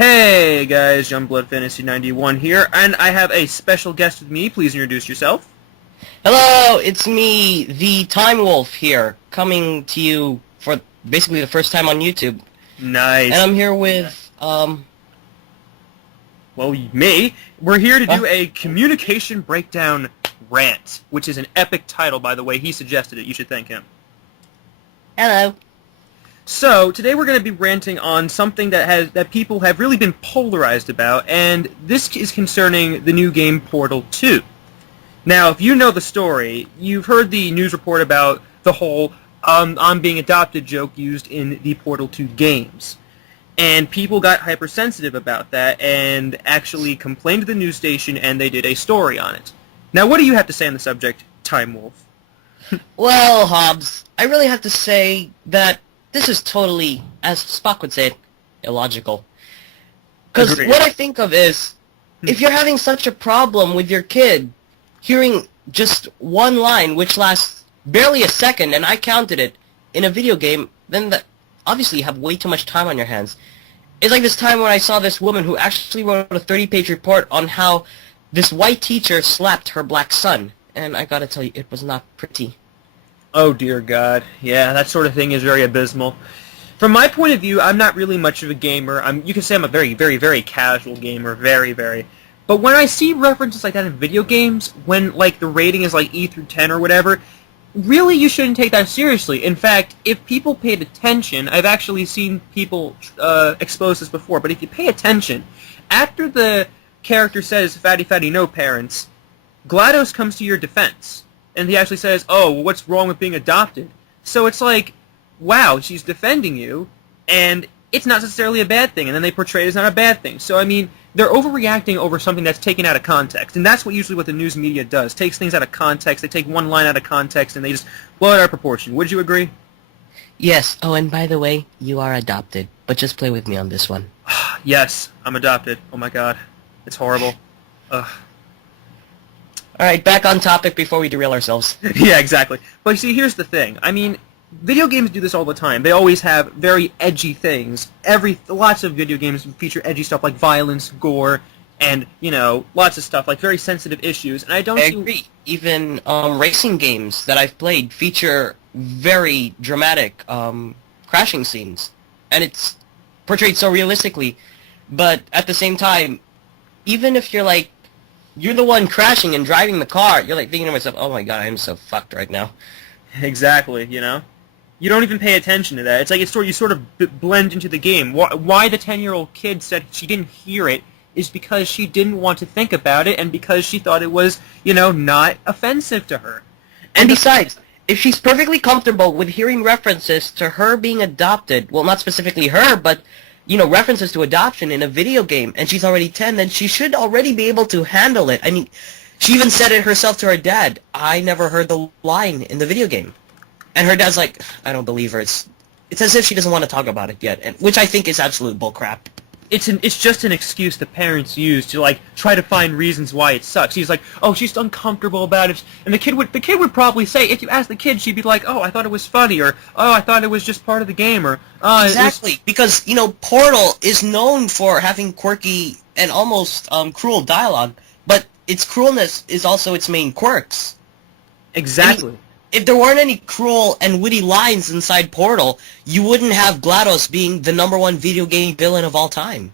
Hey guys, Youngblood Fantasy 91 here, and I have a special guest with me. Please introduce yourself. Hello, it's me, the Timewolf here, coming to you for basically the first time on YouTube. Nice. And I'm here with, well, me. We're here to do a communication breakdown rant, which is an epic title, by the way. He suggested it. You should thank him. Hello. So, today we're going to be ranting on something that people have really been polarized about, and this is concerning the new game Portal 2. Now, if you know the story, you've heard the news report about the whole I'm being adopted joke used in the Portal 2 games. And people got hypersensitive about that and actually complained to the news station, and they did a story on it. Now, what do you have to say on the subject, Timewolf? Well, Hobbs, I really have to say that this is totally, as Spock would say, illogical. Because what I think of is, if you're having such a problem with your kid, hearing just one line, which lasts barely a second, and I counted it, in a video game, then obviously you have way too much time on your hands. It's like this time when I saw this woman who actually wrote a 30-page report on how this white teacher slapped her black son. And I gotta tell you, it was not pretty. Oh, dear God. Yeah, that sort of thing is very abysmal. From my point of view, I'm not really much of a gamer. You can say I'm a very, very, very casual gamer. Very, very. But when I see references like that in video games, when, like, the rating is, like, E through 10 or whatever, really you shouldn't take that seriously. In fact, if people paid attention, I've actually seen people expose this before, but if you pay attention, after the character says, fatty, fatty, no parents, GLaDOS comes to your defense. And he actually says, oh, well, what's wrong with being adopted? So it's like, wow, she's defending you, and it's not necessarily a bad thing, and then they portray it as not a bad thing. So, I mean, they're overreacting over something that's taken out of context, and that's usually what the news media does. Takes things out of context, they take one line out of context, and they just blow it out of proportion. Would you agree? Yes. Oh, and by the way, you are adopted, but just play with me on this one. Yes, I'm adopted. Oh my God. It's horrible. Ugh. Alright, back on topic before we derail ourselves. Yeah, exactly. But you see, here's the thing. I mean, video games do this all the time. They always have very edgy things. Lots of video games feature edgy stuff like violence, gore, and, you know, lots of stuff, like very sensitive issues. And I agree. Even racing games that I've played feature very dramatic crashing scenes. And it's portrayed so realistically. But at the same time, even if you're like, you're the one crashing and driving the car, you're like thinking to myself, oh my God, I am so fucked right now. Exactly, you know? You don't even pay attention to that. It's like you sort of blend into the game. Why the 10-year-old kid said she didn't hear it is because she didn't want to think about it and because she thought it was, you know, not offensive to her. And besides, if she's perfectly comfortable with hearing references to her being adopted, well, not specifically her, but, you know, references to adoption in a video game, and she's already 10, then she should already be able to handle it. I mean, she even said it herself to her dad. I never heard the line in the video game. And her dad's like, I don't believe her. It's as if she doesn't want to talk about it yet, which I think is absolute bullcrap. It's just an excuse the parents use to, like, try to find reasons why it sucks. He's like, oh, she's uncomfortable about it, and the kid would probably say, if you ask the kid, she'd be like, oh, I thought it was funny, or oh, I thought it was just part of the game, or exactly, because, you know, Portal is known for having quirky and almost cruel dialogue, but its cruelness is also its main quirks. Exactly. I mean, if there weren't any cruel and witty lines inside Portal, you wouldn't have GLaDOS being the #1 video game villain of all time.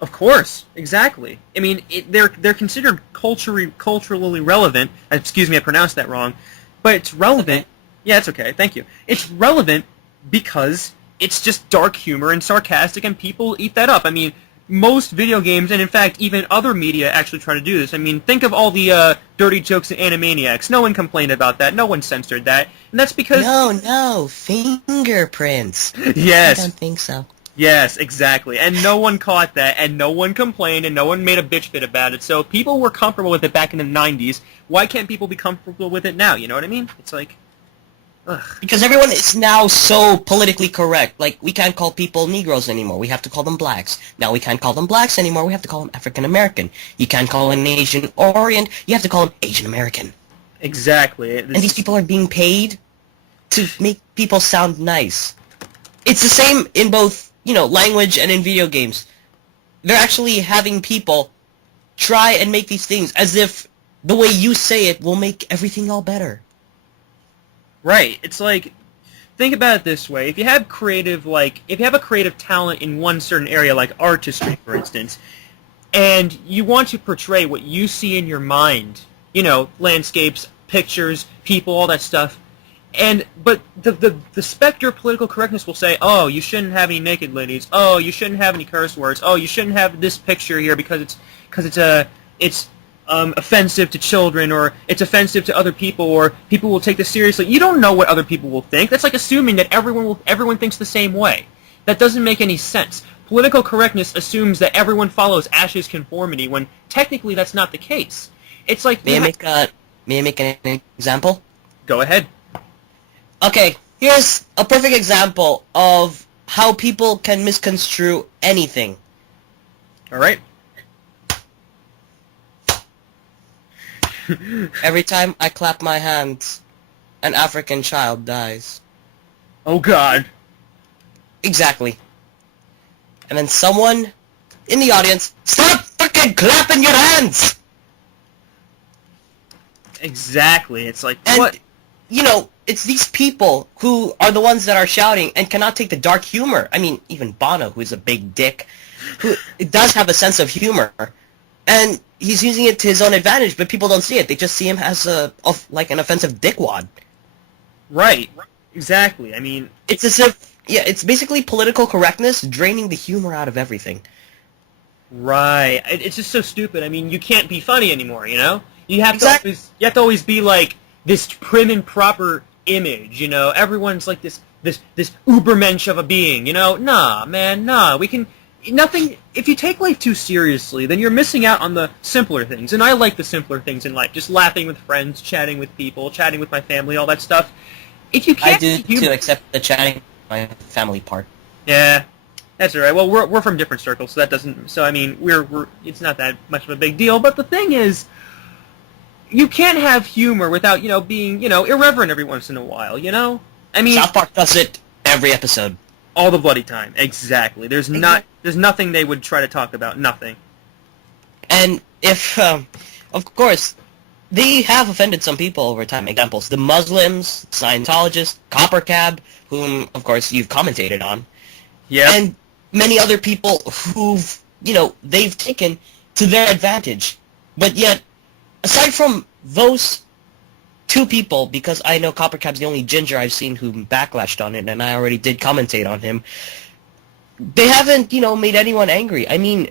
Of course, exactly. I mean, they're considered culturally relevant. Excuse me, I pronounced that wrong. But it's relevant. Okay. Yeah, it's okay. Thank you. It's relevant because it's just dark humor and sarcastic, and people eat that up. I mean, most video games, and in fact, even other media actually try to do this. I mean, think of all the dirty jokes in Animaniacs. No one complained about that. No one censored that. And that's because... No, fingerprints. Yes. I don't think so. Yes, exactly. And no one caught that, and no one complained, and no one made a bitch fit about it. So if people were comfortable with it back in the 90s, why can't people be comfortable with it now? You know what I mean? It's like... Ugh. Because everyone is now so politically correct. Like, we can't call people Negroes anymore. We have to call them blacks. Now we can't call them blacks anymore. We have to call them African American. You can't call an Asian Orient. You have to call them Asian American. Exactly. And these people are being paid to make people sound nice. It's the same in both, you know, language and in video games. they're actually having people try and make these things as if the way you say it will make everything all better. Right. It's like, think about it this way. If you have a creative talent in one certain area, like artistry, for instance, and you want to portray what you see in your mind, landscapes, pictures, people, all that stuff, but the specter of political correctness will say, oh, you shouldn't have any naked ladies, oh, you shouldn't have any curse words, oh, you shouldn't have this picture here because it's offensive to children, or it's offensive to other people, or people will take this seriously. You don't know what other people will think. That's like assuming that everyone thinks the same way. That doesn't make any sense. Political correctness assumes that everyone follows Ash's conformity, when technically that's not the case. It's like... May I make an example? Go ahead. Okay, here's a perfect example of how people can misconstrue anything. Alright. Every time I clap my hands, an African child dies. Oh God. Exactly. And then someone in the audience, stop fucking clapping your hands! Exactly. It's like, and, what? It's these people who are the ones that are shouting and cannot take the dark humor. I mean, even Bono, who is a big dick, who does have a sense of humor, and he's using it to his own advantage, but people don't see it. They just see him as an offensive dickwad. Right. Exactly. I mean... It's as if... Yeah, it's basically political correctness draining the humor out of everything. Right. It's just so stupid. I mean, you can't be funny anymore, You have to always be like this prim and proper image, Everyone's like this ubermensch of a being, Nah, man, nah. Nothing... If you take life too seriously, then you're missing out on the simpler things. And I like the simpler things in life. Just laughing with friends, chatting with people, chatting with my family, all that stuff. If you can't... I do, too, except the chatting my family part. Yeah, that's all right. Well, we're from different circles, so that doesn't... So, I mean, it's not that much of a big deal. But the thing is, you can't have humor without, being, irreverent every once in a while, I mean... South Park does it every episode. All the bloody time. Exactly. There's nothing they would try to talk about. Nothing. And if, of course, they have offended some people over time. Examples, the Muslims, Scientologists, Copper Cab, whom, of course, you've commentated on. Yeah. And many other people who've, they've taken to their advantage. But yet, aside from those two people, because I know Copper Cab's the only ginger I've seen who backlashed on it, and I already did commentate on him, they haven't, made anyone angry. I mean,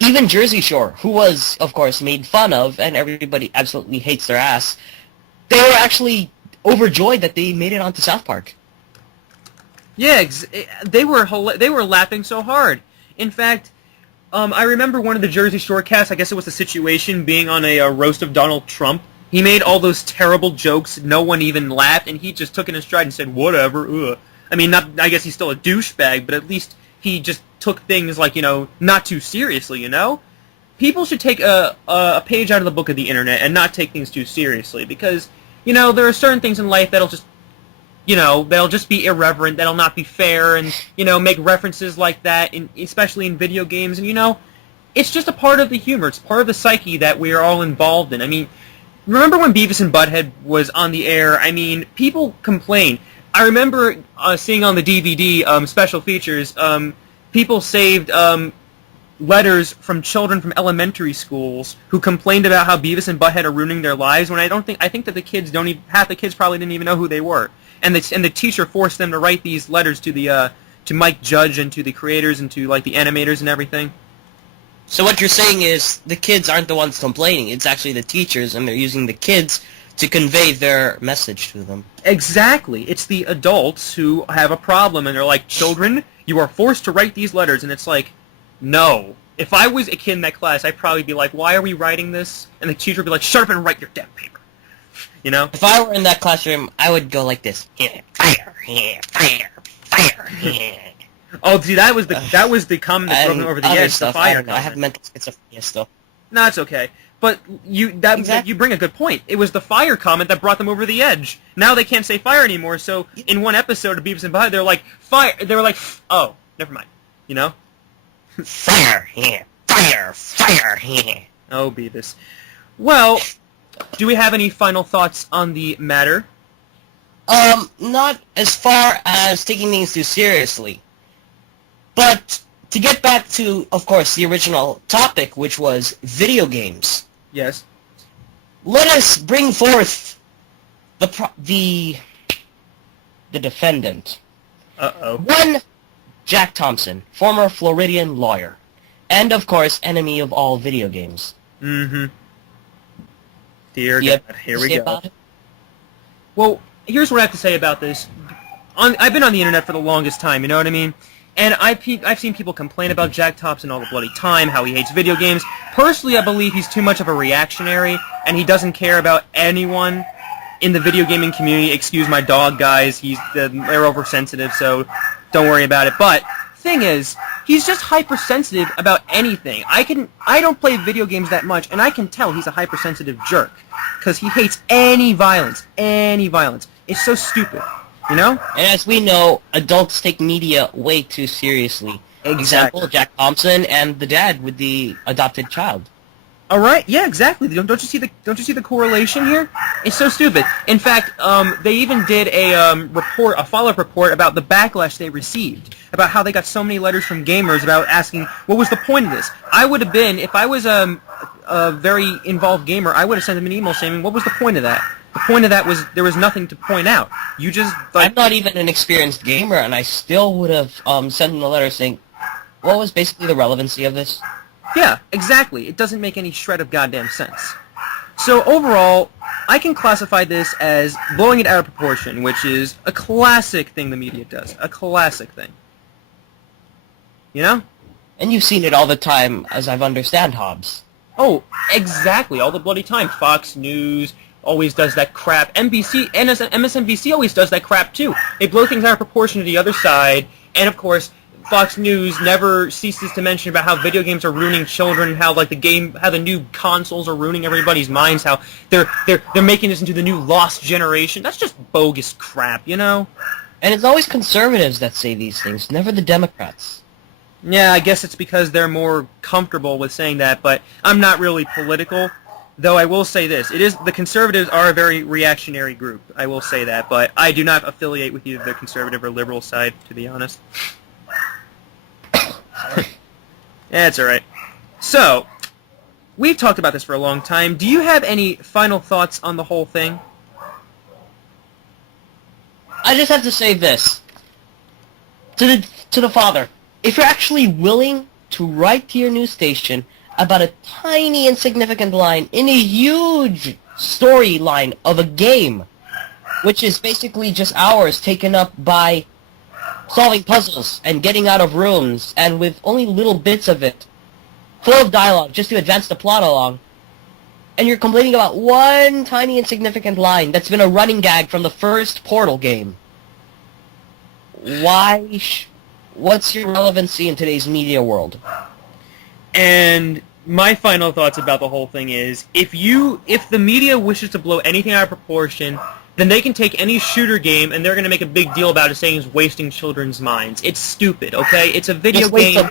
even Jersey Shore, who was, of course, made fun of, and everybody absolutely hates their ass, they were actually overjoyed that they made it onto South Park. Yeah, they were laughing so hard. In fact, I remember one of the Jersey Shore casts, I guess it was The Situation, being on a roast of Donald Trump. He made all those terrible jokes, no one even laughed, and he just took it in stride and said, whatever, ugh. I mean, I guess he's still a douchebag, but at least he just took things like, not too seriously, People should take a page out of the book of the internet and not take things too seriously, because, there are certain things in life that'll just, they'll just be irreverent, that'll not be fair, and, make references like that, especially in video games, and, it's just a part of the humor, it's part of the psyche that we are all involved in. I mean, remember when Beavis and Butthead was on the air? I mean, people complained. I remember seeing on the DVD special features, people saved letters from children from elementary schools who complained about how Beavis and Butthead are ruining their lives. When I think that the kids half the kids probably didn't even know who they were, and the teacher forced them to write these letters to Mike Judge and to the creators and to like the animators and everything. So what you're saying is the kids aren't the ones complaining; it's actually the teachers, and they're using the kids to convey their message to them. Exactly. It's the adults who have a problem, and they're like, children, you are forced to write these letters, and it's like, no. If I was a kid in that class, I'd probably be like, why are we writing this? And the teacher would be like, shut up and write your damn paper. If I were in that classroom, I would go like this. Yeah, fire, yeah, fire, fire, yeah. Oh, see, that was the comment that drove me over the edge, stuff, the fire comment. I have mental schizophrenia still. No, it's okay. But you bring a good point. It was the fire comment that brought them over the edge. Now they can't say fire anymore, so in one episode of Beavis and Butthead, they're like, fire, they were like, oh, never mind, Fire here! Fire! Fire here! Oh, Beavis. Well, do we have any final thoughts on the matter? Not as far as taking things too seriously. But to get back to, of course, the original topic, which was video games. Yes. Let us bring forth the defendant. Uh-oh. One, Jack Thompson, former Floridian lawyer, and of course, enemy of all video games. Mm-hmm. Dear You God, here we say go. about it? Well, here's what I have to say about this. I've been on the internet for the longest time, you know what I mean? And I've seen people complain about Jack Thompson all the bloody time, how he hates video games. Personally, I believe he's too much of a reactionary, and he doesn't care about anyone in the video gaming community. Excuse my dog, guys. They're oversensitive, so don't worry about it. But thing is, he's just hypersensitive about anything. I don't play video games that much, and I can tell he's a hypersensitive jerk because he hates any violence. Any violence. It's so stupid, you know? And as we know, adults take media way too seriously. Exactly. Example, Jack Thompson and the dad with the adopted child. All right, yeah, exactly. Don't you see the correlation here? It's so stupid. In fact, they even did a follow-up report about the backlash they received, about how they got so many letters from gamers about asking what was the point of this. I would have been, if I was a very involved gamer, I would have sent them an email saying, what was the point of that? The point of that was there was nothing to point out. You just I'm not even an experienced gamer, and I still would have sent them a letter saying, what was basically the relevancy of this? Yeah, exactly. It doesn't make any shred of goddamn sense. So overall, I can classify this as blowing it out of proportion, which is a classic thing the media does. A classic thing. You know? And you've seen it all the time, as I've understand, Hobbs. Oh, exactly. All the bloody time. Fox News always does that crap. MSNBC always does that crap, too. They blow things out of proportion to the other side, and of course, Fox News never ceases to mention about how video games are ruining children, how how the new consoles are ruining everybody's minds, how they're making this into the new lost generation. That's just bogus crap, you know? And it's always conservatives that say these things, never the Democrats. Yeah, I guess it's because they're more comfortable with saying that, but I'm not really political. Though I will say this, the conservatives are a very reactionary group. I will say that, but I do not affiliate with either the conservative or liberal side, to be honest. Yeah, it's alright. So, we've talked about this for a long time. Do you have any final thoughts on the whole thing? I just have to say this. To the father, if you're actually willing to write to your news station about a tiny insignificant line in a huge storyline of a game, which is basically just hours taken up by solving puzzles and getting out of rooms, and with only little bits of it, full of dialogue, just to advance the plot along, and you're complaining about one tiny insignificant line that's been a running gag from the first Portal game. What's your relevancy in today's media world? And my final thoughts about the whole thing is, if the media wishes to blow anything out of proportion, then they can take any shooter game and they're going to make a big deal about it, saying it's wasting children's minds. It's stupid, okay? It's a video game.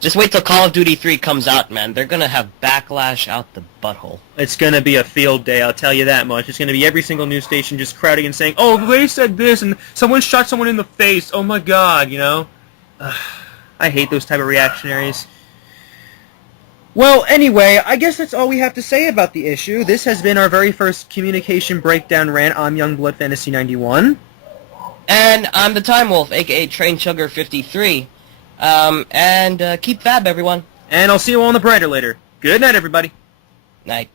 Just wait till Call of Duty 3 comes out, man. They're going to have backlash out the butthole. It's going to be a field day, I'll tell you that much. It's going to be every single news station just crowding and saying, oh, they said this, and someone shot someone in the face. Oh, my God, you know? I hate those type of reactionaries. Well, anyway, I guess that's all we have to say about the issue. This has been our very first communication breakdown rant. I'm Youngblood Fantasy 91. And I'm the Timewolf, a.k.a. Train Sugar 53. And keep fab, everyone. And I'll see you all on the brighter later. Good night, everybody. Night.